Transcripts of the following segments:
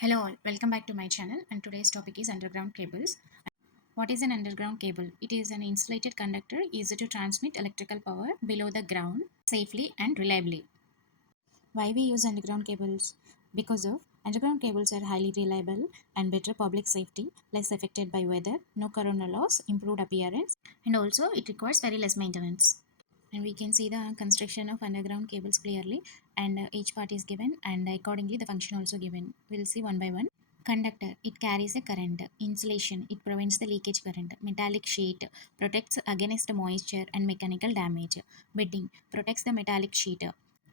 Hello all, welcome back to my channel, and today's topic is underground cables. What is an underground cable? It is an insulated conductor used to transmit electrical power below the ground safely and reliably. Why we use underground cables? Because of underground cables are highly reliable and better public safety, less affected by weather, no corona loss, improved appearance, and also it requires very less maintenance. And we can see the construction of underground cables clearly, and each part is given, and accordingly the function also given. We'll see one by one. Conductor, it carries a current. Insulation, it prevents the leakage current. Metallic sheet protects against moisture and mechanical damage. Bedding protects the metallic sheet.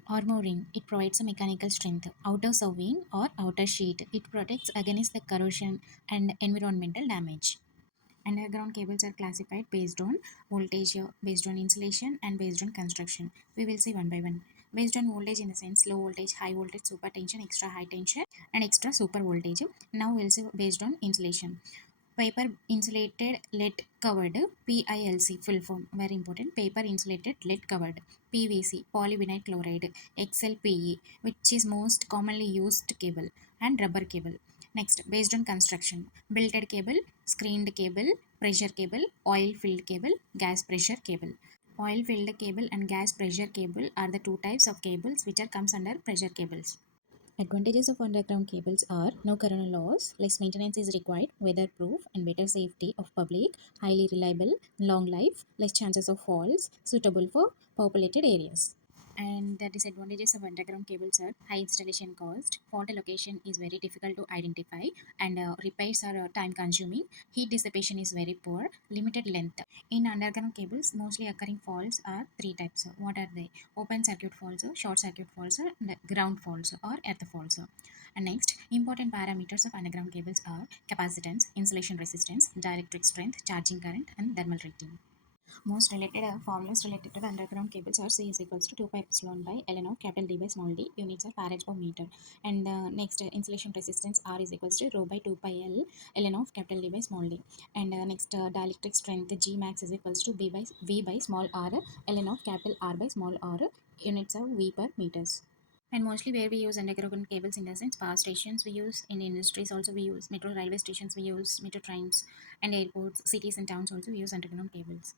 Armoring, it provides a mechanical strength. Outer surveying or outer sheet, it protects against the corrosion and environmental damage. Underground cables are classified based on voltage, based on insulation, and based on construction. We will see one by one. Based on voltage in the sense low voltage, high voltage, super tension, extra high tension, and extra super voltage. Now we'll see based on insulation. Paper insulated lead covered, PILC full form, very important. Paper insulated lead covered, PVC polyvinyl chloride, XLPE, which is most commonly used cable, and rubber cable. Next, based on construction, belted cable, screened cable, pressure cable, oil filled cable, gas pressure cable. Oil filled cable and gas pressure cable are the two types of cables which are comes under pressure cables. Advantages of underground cables are no current loss, less maintenance is required, weatherproof and better safety of public, highly reliable, long life, less chances of faults, suitable for populated areas. And the disadvantages of underground cables are high installation cost, fault location is very difficult to identify, and repairs are time consuming, heat dissipation is very poor, limited length. In underground cables, mostly occurring faults are three types. What are they? Open circuit faults, short circuit faults, and ground faults or earth faults. And next, important parameters of underground cables are capacitance, insulation resistance, dielectric strength, charging current, and thermal rating. Most related formulas related to the underground cables are C is equals to 2 pi epsilon by ln of capital D by small d, units are farads per meter. And next, insulation resistance R is equals to rho by 2 pi L ln of capital D by small d. And next, dielectric strength G max is equals to B by V by small r ln of capital R by small r, units of V per meters. And mostly where we use underground cables in the sense power stations we use, in industries also we use, metro railway stations we use, metro trains, and airports, cities and towns also we use underground cables.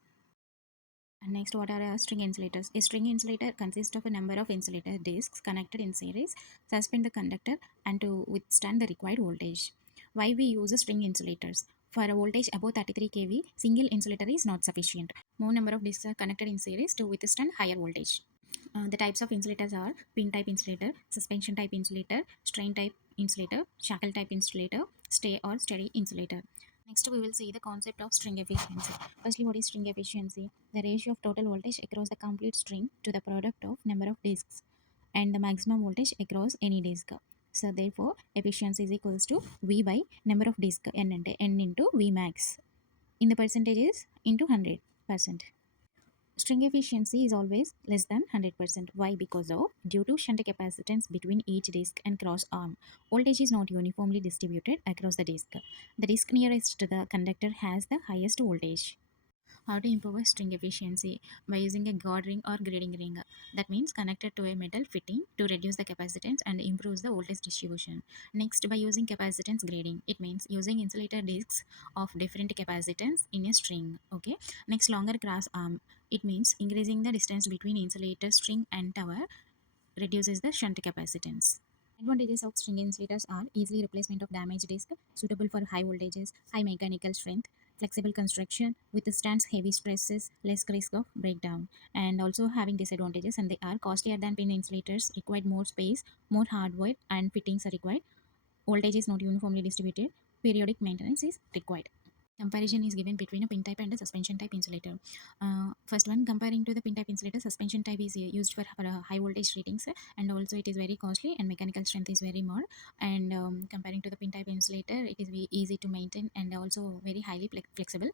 And next, what are string insulators? A string insulator consists of a number of insulator discs connected in series, suspend the conductor, and to withstand the required voltage. Why we use string insulators? For a voltage above 33 kV, single insulator is not sufficient. More number of discs are connected in series to withstand higher voltage. The types of insulators are pin type insulator, suspension type insulator, strain type insulator, shackle type insulator, stay or steady insulator. Next, we will see the concept of string efficiency. Firstly, what is string efficiency? The ratio of total voltage across the complete string to the product of number of discs and the maximum voltage across any disc. So, therefore, efficiency is equals to V by number of disc n into V max. In the percentages into 100%. String efficiency is always less than 100%. Why? Because of due to shunt capacitance between each disc and cross arm. Voltage is not uniformly distributed across the disc. The disc nearest to the conductor has the highest voltage. How to improve string efficiency? By using a guard ring or grading ring, that means connected to a metal fitting to reduce the capacitance and improves the voltage distribution. Next, by using capacitance grading, it means using insulator discs of different capacitance in a string. Okay. Next, longer cross arm, it means increasing the distance between insulator string and tower reduces the shunt capacitance. Advantages of string insulators are easily replacement of damaged disc, suitable for high voltages, high mechanical strength, flexible construction, withstands heavy stresses, less risk of breakdown, and also having disadvantages, and they are costlier than pin insulators, required more space, more hardware, and fittings are required. Voltage is not uniformly distributed. Periodic maintenance is required. Comparison is given between a pin type and a suspension type insulator. First one, comparing to the pin type insulator, suspension type is used for high voltage ratings, and also it is very costly and mechanical strength is very more. And comparing to the pin type insulator, it is very easy to maintain and also very highly flexible.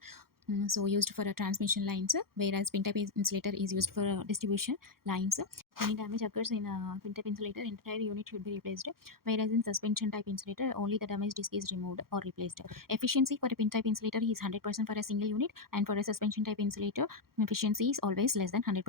So used for transmission lines, whereas pin type insulator is used for distribution lines. Any damage occurs in a pin type insulator, entire unit should be replaced, whereas in suspension type insulator only the damaged disc is removed or replaced. Efficiency for a pin type insulator is 100% for a single unit, and for a suspension type insulator efficiency is always less than 100%.